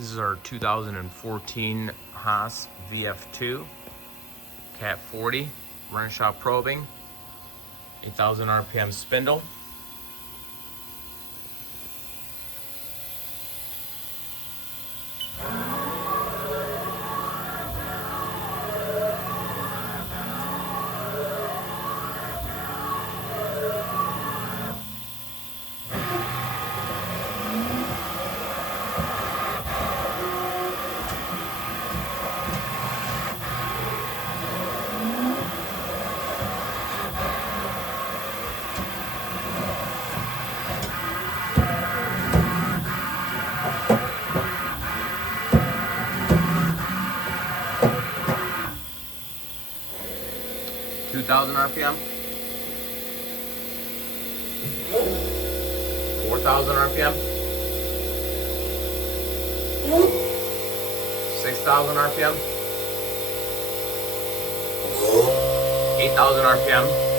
This is our 2014 Haas VF2 Cat 40 Renshaw probing, 8,000 RPM spindle. (2,000 RPM), 4,000 RPM, 6,000 RPM, 8,000 RPM,